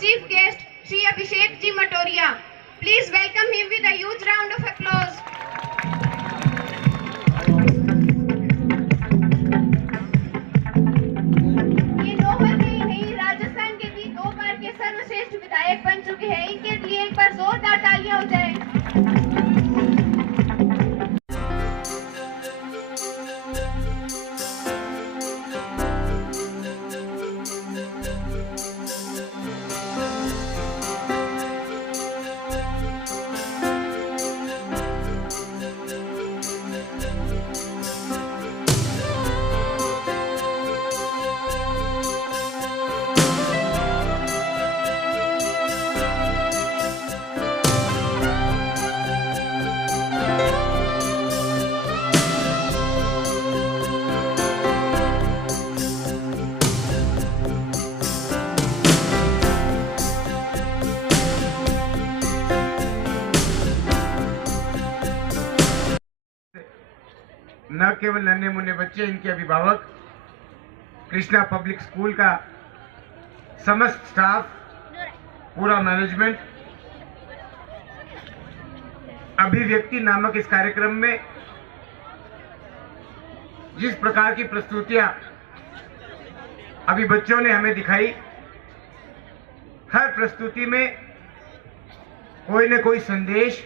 chief guest, Shri Abhishek Ji Matoria. Please welcome him with a huge round of applause. ये नौबत नहीं, राजस्थान के भी 2 बार के सर्वश्रेष्ठ विधायक बन चुके हैं। इनके लिए एक बार जोरदार तालियां हो जाए। न केवल नन्हे मुन्ने बच्चे, इनके अभिभावक, कृष्णा पब्लिक स्कूल का समस्त स्टाफ, पूरा मैनेजमेंट, अभिव्यक्ति नामक इस कार्यक्रम में जिस प्रकार की प्रस्तुतियां अभी बच्चों ने हमें दिखाई, हर प्रस्तुति में कोई न कोई संदेश,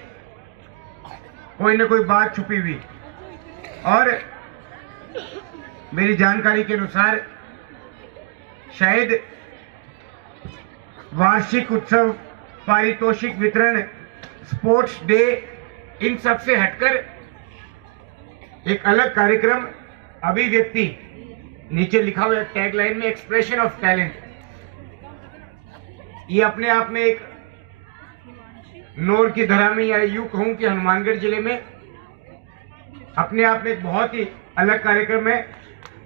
कोई न कोई बात छुपी हुई। और मेरी जानकारी के अनुसार शायद वार्षिक उत्सव, पारितोषिक वितरण, स्पोर्ट्स डे, इन सब से हटकर एक अलग कार्यक्रम, अभिव्यक्ति, नीचे लिखा हुआ है टैगलाइन में एक्सप्रेशन ऑफ टैलेंट, ये अपने आप में एक नोर की धरा में, या यूं कहूं कि हनुमानगढ़ जिले में अपने आप में एक बहुत ही अलग कार्यक्रम है।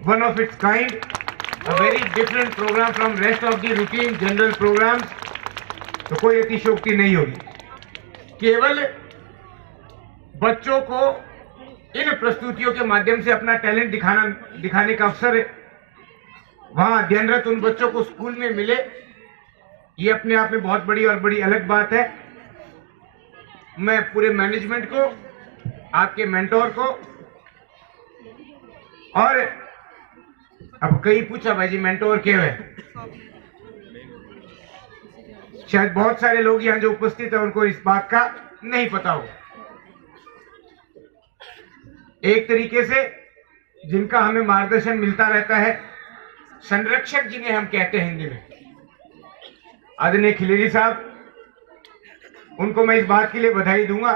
One of its kind, a very different program from rest of the routine general programs. तो कोई अतिशयोक्ति नहीं होगी। केवल बच्चों को इन प्रस्तुतियों के माध्यम से अपना टैलेंट दिखाने का अवसर वहां अध्ययनरत उन बच्चों को स्कूल में मिले, ये अपने आप में बहुत बड़ी और बड़ी अलग बात है। मैं पूरे मैनेजमेंट को, आपके मेंटोर को, और अब कई पूछा भाई जी मेंटोर क्या है, शायद बहुत सारे लोग यहां जो उपस्थित है उनको इस बात का नहीं पता हो। एक तरीके से जिनका हमें मार्गदर्शन मिलता रहता है, संरक्षक जिन्हें हम कहते हैं हिंदी में, आदरणीय खिलेरी साहब, उनको मैं इस बात के लिए बधाई दूंगा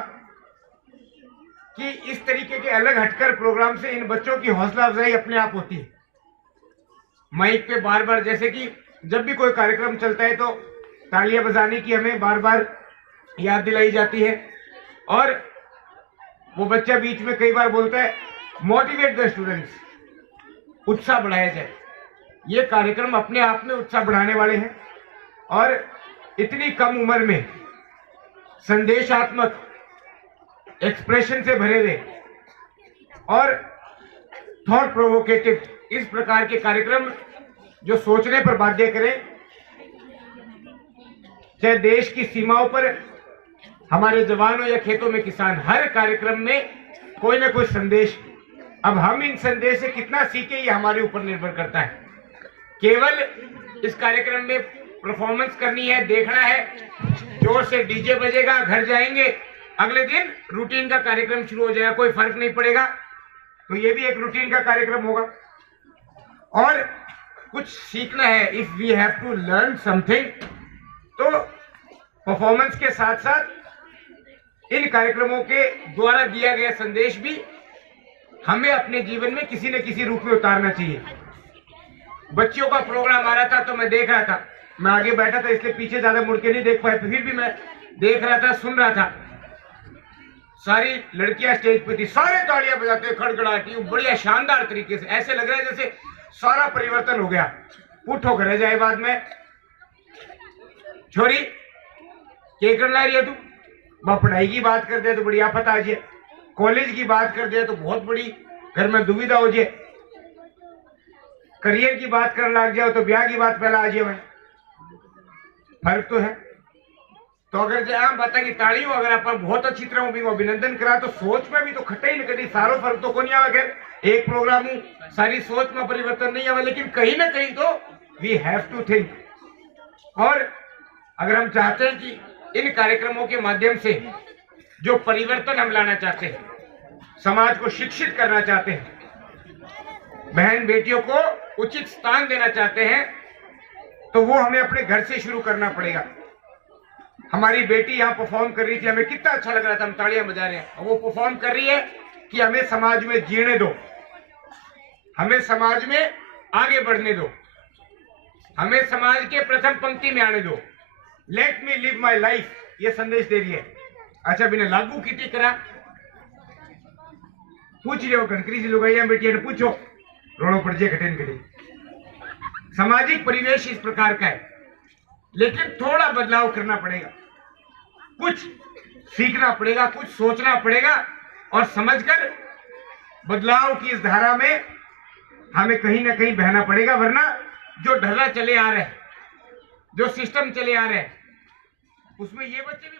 कि इस तरीके के अलग हटकर प्रोग्राम से इन बच्चों की हौसला अफजाई अपने आप होती है। माइक पे बार बार, जैसे कि जब भी कोई कार्यक्रम चलता है तो तालियां बजाने की हमें बार बार याद दिलाई जाती है, और वो बच्चा बीच में कई बार बोलता है मोटिवेट द स्टूडेंट्स, उत्साह बढ़ाया जाए। ये कार्यक्रम अपने आप में उत्साह बढ़ाने वाले हैं, और इतनी कम उम्र में संदेशात्मक, एक्सप्रेशन से भरे हुए और थॉट प्रोवोकेटिव इस प्रकार के कार्यक्रम जो सोचने पर बाध्य करें। चाहे देश की सीमाओं पर हमारे जवान हो या खेतों में किसान, हर कार्यक्रम में कोई ना कोई संदेश। अब हम इन संदेश से कितना सीखे ये हमारे ऊपर निर्भर करता है। केवल इस कार्यक्रम में परफॉर्मेंस करनी है, देखना है, जोर से डीजे बजेगा, घर जाएंगे, अगले दिन रूटीन का कार्यक्रम शुरू हो जाएगा, कोई फर्क नहीं पड़ेगा। तो ये भी एक रूटीन का कार्यक्रम होगा, और कुछ सीखना है। If we have to learn something, तो परफॉर्मेंस के साथ साथ इन कार्यक्रमों के द्वारा दिया गया संदेश भी हमें अपने जीवन में किसी न किसी रूप में उतारना चाहिए। बच्चों का प्रोग्राम आ रहा था तो मैं देख रहा था, मैं आगे बैठा था इसलिए पीछे ज्यादा मुड़ के नहीं देख पाया, फिर भी मैं देख रहा था, सुन रहा था। सारी लड़कियां स्टेज पे थी, सारे तालियां बजाते, खड़खड़ाहटी, बढ़िया शानदार तरीके से, ऐसे लग रहा है जैसे सारा परिवर्तन हो गया। उठ होकर रह जाए बाद में, छोरी क्या कर ला रही है तू? पढ़ाई की बात कर दे तो बड़ी आफत आ जाए, कॉलेज की बात कर दे तो बहुत बड़ी घर में दुविधा हो जाए, करियर की बात करने लग जाओ तो ब्याह की बात पहला आ जाए। फर्क तो है। तो अगर जो आम बात की ताड़ियों अगर आप बहुत अच्छी तरह भी अभिनंदन करा तो सोच में भी तो खटे ही न कभी सारो फर्क तो को नहीं आवे। एक प्रोग्राम सारी सोच में परिवर्तन नहीं आवे, लेकिन कहीं ना कहीं तो वी हैव टू थिंक। और अगर हम चाहते हैं कि इन कार्यक्रमों के माध्यम से जो परिवर्तन हम लाना चाहते हैं, समाज को शिक्षित करना चाहते हैं, बहन बेटियों को उचित स्थान देना चाहते हैं, तो वो हमें अपने घर से शुरू करना पड़ेगा। हमारी बेटी यहाँ परफॉर्म कर रही थी, हमें कितना अच्छा लग रहा था, हम तालियां बजा रहे हैं। वो परफॉर्म कर रही है कि हमें समाज में जीने दो, हमें समाज में आगे बढ़ने दो, हमें समाज के प्रथम पंक्ति में आने दो, let me live my life, ये संदेश दे रही है। अच्छा बिना लागू की करा पूछ लो कनकरी से लोग बेटिया ने पूछो रोड़ों पर जे घटेन घटे। सामाजिक परिवेश इस प्रकार का है, लेकिन थोड़ा बदलाव करना पड़ेगा, कुछ सीखना पड़ेगा, कुछ सोचना पड़ेगा और समझकर बदलाव की इस धारा में हमें कहीं ना कहीं बहना पड़ेगा। वरना जो ढर्रा चले आ रहे हैं, जो सिस्टम चले आ रहे हैं, उसमें ये बच्चे भी